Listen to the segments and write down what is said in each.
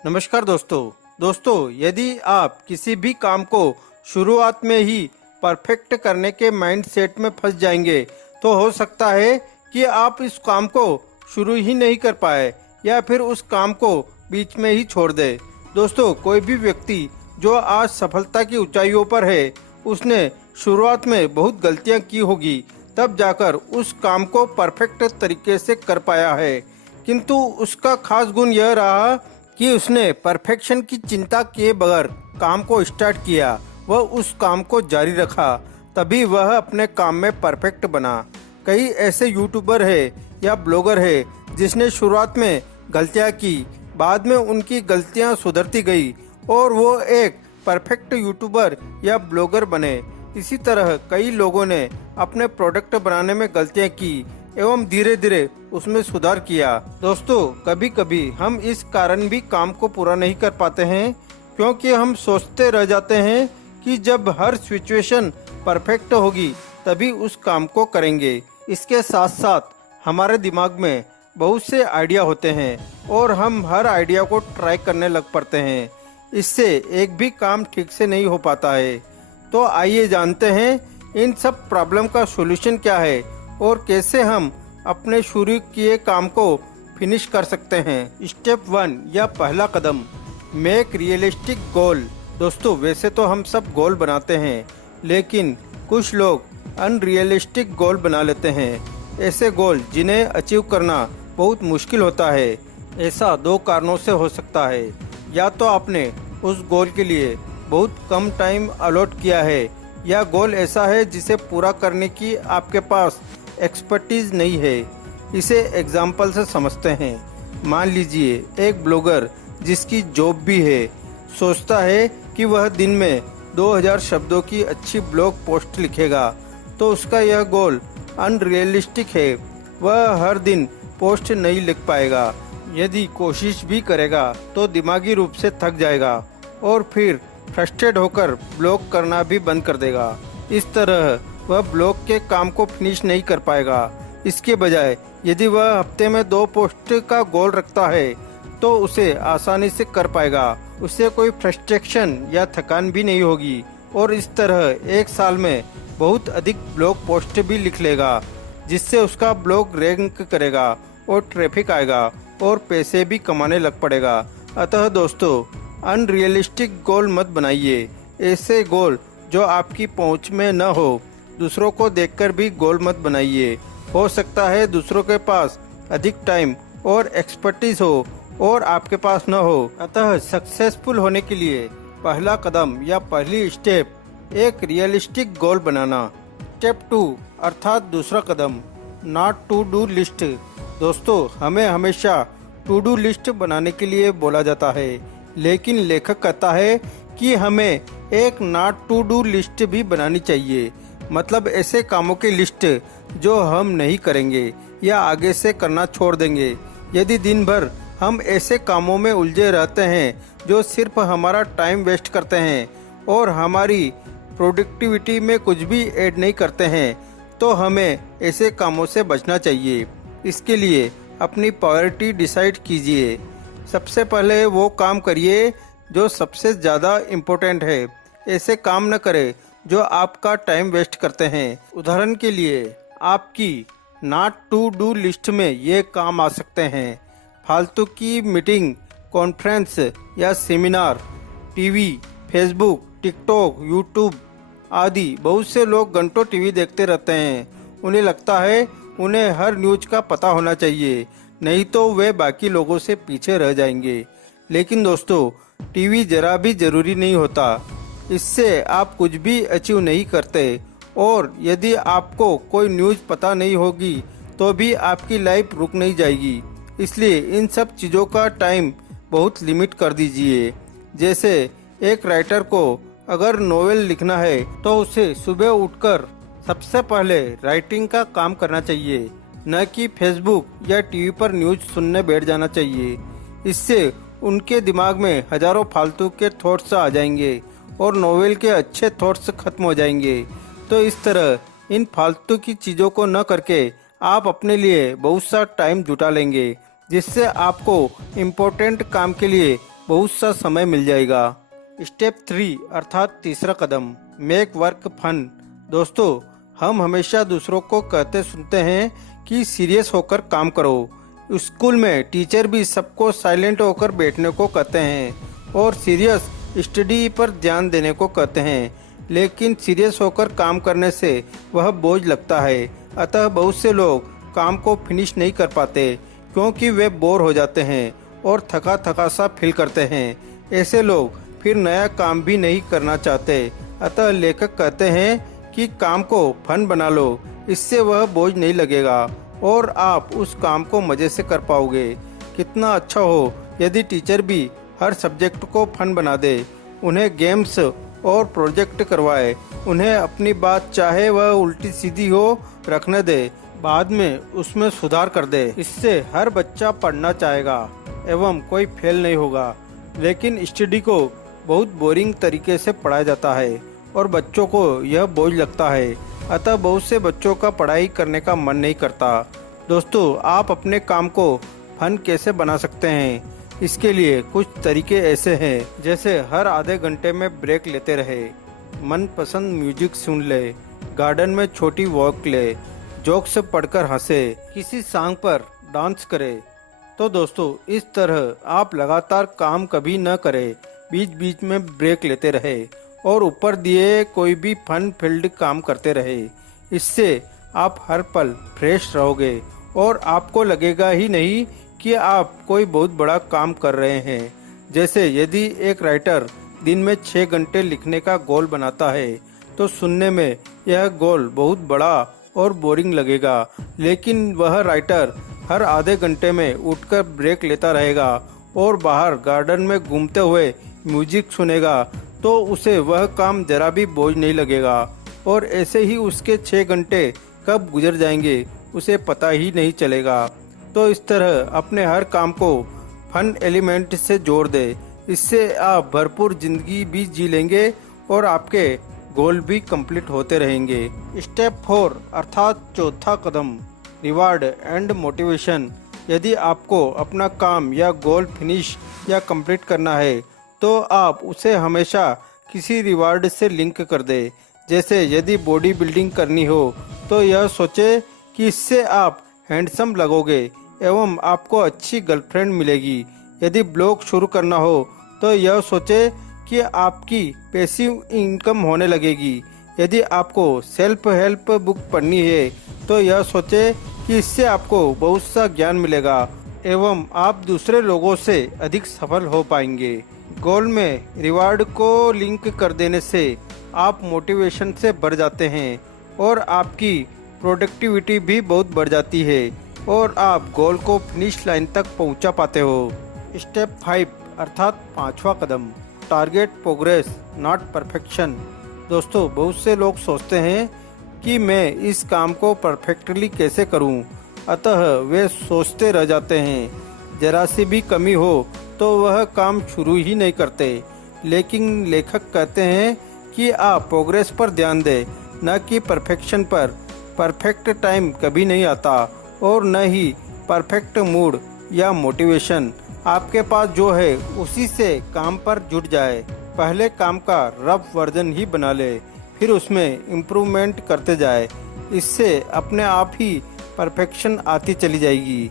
नमस्कार दोस्तों यदि आप किसी भी काम को शुरुआत में ही परफेक्ट करने के माइंडसेट में फंस जाएंगे तो हो सकता है कि आप इस काम को शुरू ही नहीं कर पाए या फिर उस काम को बीच में ही छोड़ दे। दोस्तों, कोई भी व्यक्ति जो आज सफलता की ऊंचाइयों पर है, उसने शुरुआत में बहुत गलतियां की होगी, तब जाकर उस काम को परफेक्ट तरीके से कर पाया है। किंतु उसका खास गुण यह रहा कि उसने परफेक्शन की चिंता किए बगैर काम को स्टार्ट किया, वह उस काम को जारी रखा, तभी वह अपने काम में परफेक्ट बना। कई ऐसे यूट्यूबर है या ब्लॉगर है जिसने शुरुआत में गलतियां की, बाद में उनकी गलतियां सुधरती गई और वो एक परफेक्ट यूट्यूबर या ब्लॉगर बने। इसी तरह कई लोगों ने अपने प्रोडक्ट बनाने में गलतियां की एवं धीरे धीरे उसमें सुधार किया। दोस्तों, कभी कभी हम इस कारण भी काम को पूरा नहीं कर पाते हैं क्योंकि हम सोचते रह जाते हैं कि जब हर सिचुएशन परफेक्ट होगी तभी उस काम को करेंगे। इसके साथ साथ हमारे दिमाग में बहुत से आइडिया होते हैं और हम हर आइडिया को ट्राई करने लग पड़ते हैं। इससे एक भी काम ठीक से नहीं हो पाता है। तो आइए जानते हैं इन सब प्रॉब्लम का सॉल्यूशन क्या है और कैसे हम अपने शुरू किए काम को फिनिश कर सकते हैं। स्टेप 1 या पहला कदम, मेक रियलिस्टिक गोल। दोस्तों, वैसे तो हम सब गोल बनाते हैं, लेकिन कुछ लोग अनरियलिस्टिक गोल बना लेते हैं। ऐसे गोल जिन्हें अचीव करना बहुत मुश्किल होता है। ऐसा दो कारणों से हो सकता है। या तो आपने उस गोल के लिए बहुत कम टाइम अलॉट किया है, या गोल ऐसा है जिसे पूरा करने की आपके पास एक्सपर्टीज नहीं है। इसे एग्जाम्पल से समझते हैं। मान लीजिए एक ब्लॉगर जिसकी जॉब भी है, सोचता है कि वह दिन में 2000 शब्दों की अच्छी ब्लॉग पोस्ट लिखेगा, तो उसका यह गोल अनरियलिस्टिक है। वह हर दिन पोस्ट नहीं लिख पाएगा। यदि कोशिश भी करेगा तो दिमागी रूप से थक जाएगा और फिर फ्रस्ट्रेट होकर ब्लॉग करना भी बंद कर देगा। इस तरह वह ब्लॉग के काम को फिनिश नहीं कर पाएगा। इसके बजाय यदि वह हफ्ते में 2 पोस्ट का गोल रखता है तो उसे आसानी से कर पाएगा। उसे कोई फ्रस्ट्रेशन या थकान भी नहीं होगी और इस तरह एक साल में बहुत अधिक ब्लॉग पोस्ट भी लिख लेगा, जिससे उसका ब्लॉग रैंक करेगा और ट्रैफिक आएगा और पैसे भी कमाने लग पड़ेगा। अतः दोस्तों, अनरियलिस्टिक गोल मत बनाइए। ऐसे गोल जो आपकी पहुंच में न हो। दूसरों को देखकर भी गोल मत बनाइए। हो सकता है दूसरों के पास अधिक टाइम और एक्सपर्टीज हो और आपके पास न हो। अतः सक्सेसफुल होने के लिए पहला कदम या पहली स्टेप एक रियलिस्टिक गोल बनाना। स्टेप 2 अर्थात दूसरा कदम, नॉट टू डू लिस्ट। दोस्तों, हमें हमेशा टू डू लिस्ट बनाने के लिए बोला जाता है, लेकिन लेखक कहता है कि हमें एक नॉट टू डू लिस्ट भी बनानी चाहिए। मतलब ऐसे कामों की लिस्ट जो हम नहीं करेंगे या आगे से करना छोड़ देंगे। यदि दिन भर हम ऐसे कामों में उलझे रहते हैं जो सिर्फ हमारा टाइम वेस्ट करते हैं और हमारी प्रोडक्टिविटी में कुछ भी ऐड नहीं करते हैं, तो हमें ऐसे कामों से बचना चाहिए। इसके लिए अपनी प्रायोरिटी डिसाइड कीजिए। सबसे पहले वो काम करिए जो सबसे ज़्यादा इम्पोर्टेंट है। ऐसे काम न करें जो आपका टाइम वेस्ट करते हैं। उदाहरण के लिए आपकी नॉट टू डू लिस्ट में ये काम आ सकते हैं: फालतू की मीटिंग, कॉन्फ्रेंस या seminar, TV, Facebook, TikTok, YouTube आदि। बहुत से लोग घंटों टीवी देखते रहते हैं। उन्हें लगता है उन्हें हर न्यूज का पता होना चाहिए, नहीं तो वे बाकी लोगों से पीछे रह जाएंगे। लेकिन दोस्तों, टीवी जरा भी जरूरी नहीं होता। इससे आप कुछ भी अचीव नहीं करते और यदि आपको कोई न्यूज़ पता नहीं होगी तो भी आपकी लाइफ रुक नहीं जाएगी। इसलिए इन सब चीज़ों का टाइम बहुत लिमिट कर दीजिए। जैसे एक राइटर को अगर नोवेल लिखना है तो उसे सुबह उठकर सबसे पहले राइटिंग का काम करना चाहिए, न कि फेसबुक या टीवी पर न्यूज़ सुनने बैठ जाना चाहिए। इससे उनके दिमाग में हजारों फालतू के थॉट्स आ जाएंगे और नोवेल के अच्छे थॉट्स खत्म हो जाएंगे। तो इस तरह इन फालतू की चीज़ों को न करके आप अपने लिए बहुत सा टाइम जुटा लेंगे, जिससे आपको इम्पोर्टेंट काम के लिए बहुत सा समय मिल जाएगा। स्टेप 3 अर्थात तीसरा कदम, मेक वर्क फन। दोस्तों, हम हमेशा दूसरों को कहते सुनते हैं कि सीरियस होकर काम करो। स्कूल में टीचर भी सबको साइलेंट होकर बैठने को कहते हैं और सीरियस स्टडी पर ध्यान देने को कहते हैं, लेकिन सीरियस होकर काम करने से वह बोझ लगता है। अतः बहुत से लोग काम को फिनिश नहीं कर पाते क्योंकि वे बोर हो जाते हैं और थका थका सा फील करते हैं। ऐसे लोग फिर नया काम भी नहीं करना चाहते। अतः लेखक कहते हैं कि काम को फन बना लो, इससे वह बोझ नहीं लगेगा और आप उस काम को मजे से कर पाओगे। कितना अच्छा हो यदि टीचर भी हर सब्जेक्ट को फन बना दे, उन्हें गेम्स और प्रोजेक्ट करवाए, उन्हें अपनी बात चाहे वह उल्टी सीधी हो रखने दे, बाद में उसमें सुधार कर दे। इससे हर बच्चा पढ़ना चाहेगा एवं कोई फेल नहीं होगा। लेकिन स्टडी को बहुत बोरिंग तरीके से पढ़ाया जाता है और बच्चों को यह बोझ लगता है। अतः बहुत से बच्चों का पढ़ाई करने का मन नहीं करता। दोस्तों, आप अपने काम को फन कैसे बना सकते हैं? इसके लिए कुछ तरीके ऐसे हैं, जैसे हर आधे घंटे में ब्रेक लेते रहे, मनपसंद म्यूजिक सुन ले, गार्डन में छोटी वॉक ले, जोक्स पढ़कर हंसे, किसी सॉन्ग पर डांस करे। तो दोस्तों, इस तरह आप लगातार काम कभी न करें, बीच बीच में ब्रेक लेते रहे और ऊपर दिए कोई भी फन फील्ड काम करते रहे। इससे आप हर पल फ्रेश रहोगे और आपको लगेगा ही नहीं कि आप कोई बहुत बड़ा काम कर रहे हैं। जैसे यदि एक राइटर दिन में 6 घंटे लिखने का गोल बनाता है तो सुनने में यह गोल बहुत बड़ा और बोरिंग लगेगा, लेकिन वह राइटर हर आधे घंटे में उठकर ब्रेक लेता रहेगा और बाहर गार्डन में घूमते हुए म्यूजिक सुनेगा तो उसे वह काम जरा भी बोझ नहीं लगेगा और ऐसे ही उसके 6 घंटे कब गुजर जाएंगे उसे पता ही नहीं चलेगा। तो इस तरह अपने हर काम को फन एलिमेंट से जोड़ दे, इससे आप भरपूर जिंदगी भी जी लेंगे और आपके गोल भी कंप्लीट होते रहेंगे। स्टेप 4 अर्थात चौथा कदम, रिवार्ड एंड मोटिवेशन। यदि आपको अपना काम या गोल फिनिश या कंप्लीट करना है तो आप उसे हमेशा किसी रिवार्ड से लिंक कर दे। जैसे यदि बॉडी बिल्डिंग करनी हो तो यह सोचे कि इससे आप हैंडसम लगोगे एवं आपको अच्छी गर्लफ्रेंड मिलेगी। यदि ब्लॉग शुरू करना हो तो यह सोचे कि आपकी पैसिव इनकम होने लगेगी। यदि आपको सेल्फ हेल्प बुक पढ़नी है तो यह सोचे कि इससे आपको बहुत सा ज्ञान मिलेगा एवं आप दूसरे लोगों से अधिक सफल हो पाएंगे। गोल में रिवार्ड को लिंक कर देने से आप मोटिवेशन से बढ़ जाते हैं और आपकी प्रोडक्टिविटी भी बहुत बढ़ जाती है और आप गोल को फिनिश लाइन तक पहुंचा पाते हो। स्टेप 5 अर्थात 5वां कदम, टारगेट प्रोग्रेस नॉट परफेक्शन। दोस्तों, बहुत से लोग सोचते हैं कि मैं इस काम को परफेक्टली कैसे करूं, अतः वे सोचते रह जाते हैं। जरा सी भी कमी हो तो वह काम शुरू ही नहीं करते। लेकिन लेखक कहते हैं कि आप प्रोग्रेस पर ध्यान दें, न कि परफेक्शन पर। परफेक्ट टाइम कभी नहीं आता और न ही परफेक्ट मूड या मोटिवेशन। आपके पास जो है उसी से काम पर जुट जाए। पहले काम का रफ वर्जन ही बना ले, फिर उसमें इम्प्रूवमेंट करते जाए। इससे अपने आप ही परफेक्शन आती चली जाएगी।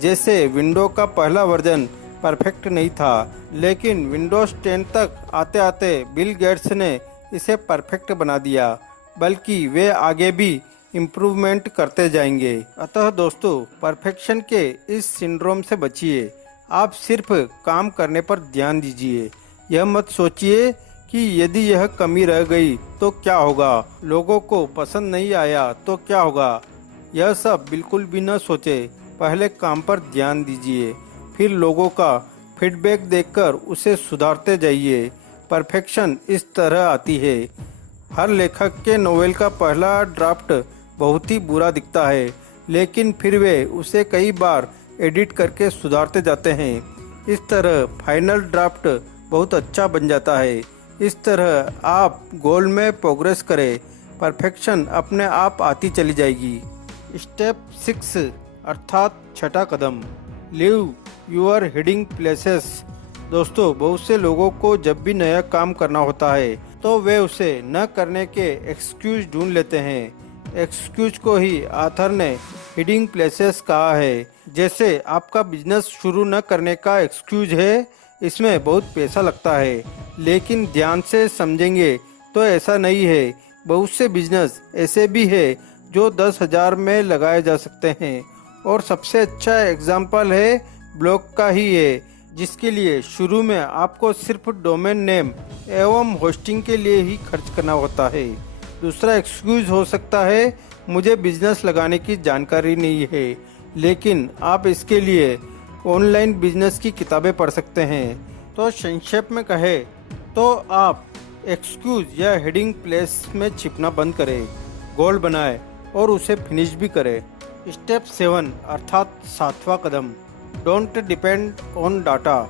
जैसे विंडो का पहला वर्जन परफेक्ट नहीं था, लेकिन विंडोज 10 तक आते आते बिल गेट्स ने इसे परफेक्ट बना दिया, बल्कि वे आगे भी इम्प्रूवमेंट करते जाएंगे। अतः दोस्तों, परफेक्शन के इस सिंड्रोम से बचिए। आप सिर्फ काम करने पर ध्यान दीजिए। यह मत सोचिए कि यदि यह कमी रह गई तो क्या होगा, लोगों को पसंद नहीं आया तो क्या होगा। यह सब बिल्कुल भी न सोचे। पहले काम पर ध्यान दीजिए, फिर लोगों का फीडबैक देखकर उसे सुधारते जाइए। परफेक्शन इस तरह आती है। हर लेखक के नोवेल का पहला ड्राफ्ट बहुत ही बुरा दिखता है, लेकिन फिर वे उसे कई बार एडिट करके सुधारते जाते हैं। इस तरह फाइनल ड्राफ्ट बहुत अच्छा बन जाता है। इस तरह आप गोल में प्रोग्रेस करें, परफेक्शन अपने आप आती चली जाएगी। स्टेप 6 अर्थात छठा कदम, लिव यूर हिडिंग प्लेसेस। दोस्तों, बहुत से लोगों को जब भी नया काम करना होता है तो वे उसे न करने के एक्सक्यूज ढूंढ लेते हैं। एक्सक्यूज को ही ऑथर ने हिडिंग प्लेसेस कहा है। जैसे आपका बिजनेस शुरू न करने का एक्सक्यूज है, इसमें बहुत पैसा लगता है, लेकिन ध्यान से समझेंगे तो ऐसा नहीं है। बहुत से बिजनेस ऐसे भी है जो 10,000 में लगाए जा सकते हैं, और सबसे अच्छा एग्जाम्पल है ब्लॉग का ही है, जिसके लिए शुरू में आपको सिर्फ डोमेन नेम एवं होस्टिंग के लिए ही खर्च करना होता है। दूसरा एक्सक्यूज हो सकता है, मुझे बिजनेस लगाने की जानकारी नहीं है, लेकिन आप इसके लिए ऑनलाइन बिजनेस की किताबें पढ़ सकते हैं। तो संक्षेप में कहे तो आप एक्सक्यूज या हेडिंग प्लेस में छिपना बंद करें, गोल बनाए और उसे फिनिश भी करें। स्टेप 7 अर्थात 7वां कदम, डोंट डिपेंड ऑन डाटा।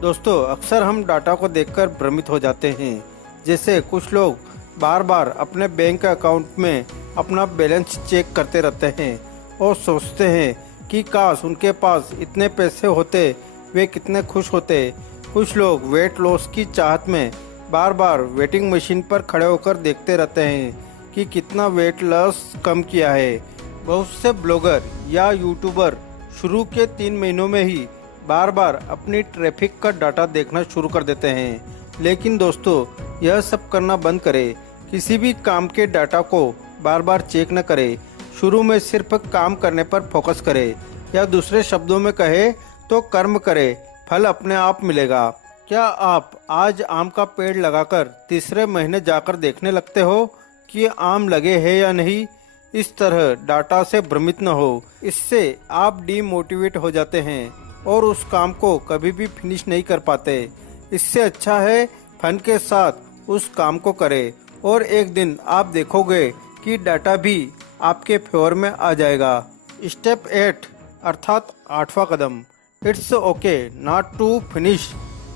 दोस्तों, अक्सर हम डाटा को देखकर भ्रमित हो जाते हैं। जैसे कुछ लोग बार बार अपने बैंक अकाउंट में अपना बैलेंस चेक करते रहते हैं और सोचते हैं कि काश उनके पास इतने पैसे होते, वे कितने खुश होते। कुछ लोग वेट लॉस की चाहत में बार बार वेटिंग मशीन पर खड़े होकर देखते रहते हैं कि कितना वेट लॉस कम किया है। बहुत से ब्लॉगर या यूट्यूबर शुरू के 3 महीनों में ही बार बार अपनी ट्रैफिक का डाटा देखना शुरू कर देते हैं। लेकिन दोस्तों, यह सब करना बंद करें। किसी भी काम के डाटा को बार बार चेक न करें। शुरू में सिर्फ काम करने पर फोकस करें, या दूसरे शब्दों में कहे तो कर्म करें, फल अपने आप मिलेगा। क्या आप आज आम का पेड़ लगाकर तीसरे महीने जाकर देखने लगते हो कि आम लगे हैं या नहीं? इस तरह डाटा से भ्रमित न हो, इससे आप डीमोटिवेट हो जाते हैं और उस काम को कभी भी फिनिश नहीं कर पाते। इससे अच्छा है फन के साथ उस काम को करें, और एक दिन आप देखोगे कि डाटा भी आपके फेवर में आ जाएगा। स्टेप 8 अर्थात 8वां कदम, it's okay not to finish.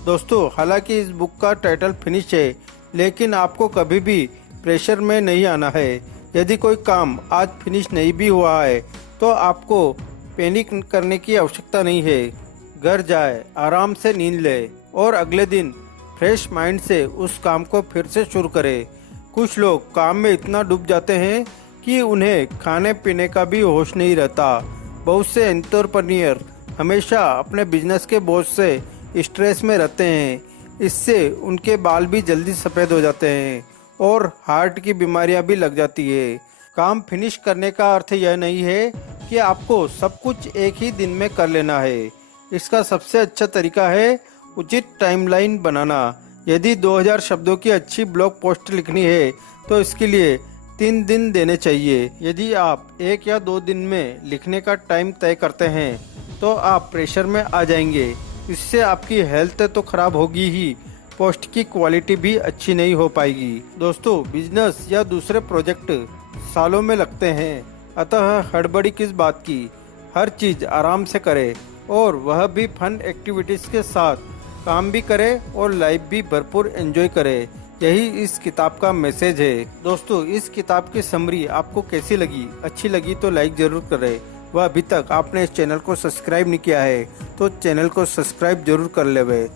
दोस्तों, हालांकि इस बुक का टाइटल फिनिश है, लेकिन आपको कभी भी प्रेशर में नहीं आना है। यदि कोई काम आज फिनिश नहीं भी हुआ है तो आपको पैनिक करने की आवश्यकता नहीं है। घर जाए, आराम से नींद ले और अगले दिन फ्रेश माइंड से उस काम को फिर से शुरू करें। कुछ लोग काम में इतना डूब जाते हैं कि उन्हें खाने पीने का भी होश नहीं रहता। बहुत से एंटरप्रेन्योर हमेशा अपने बिजनेस के बोझ से स्ट्रेस में रहते हैं। इससे उनके बाल भी जल्दी सफ़ेद हो जाते हैं और हार्ट की बीमारियां भी लग जाती है। काम फिनिश करने का अर्थ यह नहीं है कि आपको सब कुछ एक ही दिन में कर लेना है। इसका सबसे अच्छा तरीका है उचित टाइमलाइन बनाना। यदि 2000 शब्दों की अच्छी ब्लॉग पोस्ट लिखनी है तो इसके लिए 3 दिन देने चाहिए। यदि आप 1 या 2 दिन में लिखने का टाइम तय करते हैं तो आप प्रेशर में आ जाएंगे। इससे आपकी हेल्थ तो खराब होगी ही, पोस्ट की क्वालिटी भी अच्छी नहीं हो पाएगी। दोस्तों, बिजनेस या दूसरे प्रोजेक्ट सालों में लगते हैं, अतः हड़बड़ी किस बात की। हर चीज आराम से करे और वह भी फन एक्टिविटीज के साथ काम भी करे और लाइफ भी भरपूर एंजॉय करे। यही इस किताब का मैसेज है। दोस्तों, इस किताब की समरी आपको कैसी लगी? अच्छी लगी तो लाइक जरूर करें। वह अभी तक आपने इस चैनल को सब्सक्राइब नहीं किया है तो चैनल को सब्सक्राइब जरूर कर लेवे।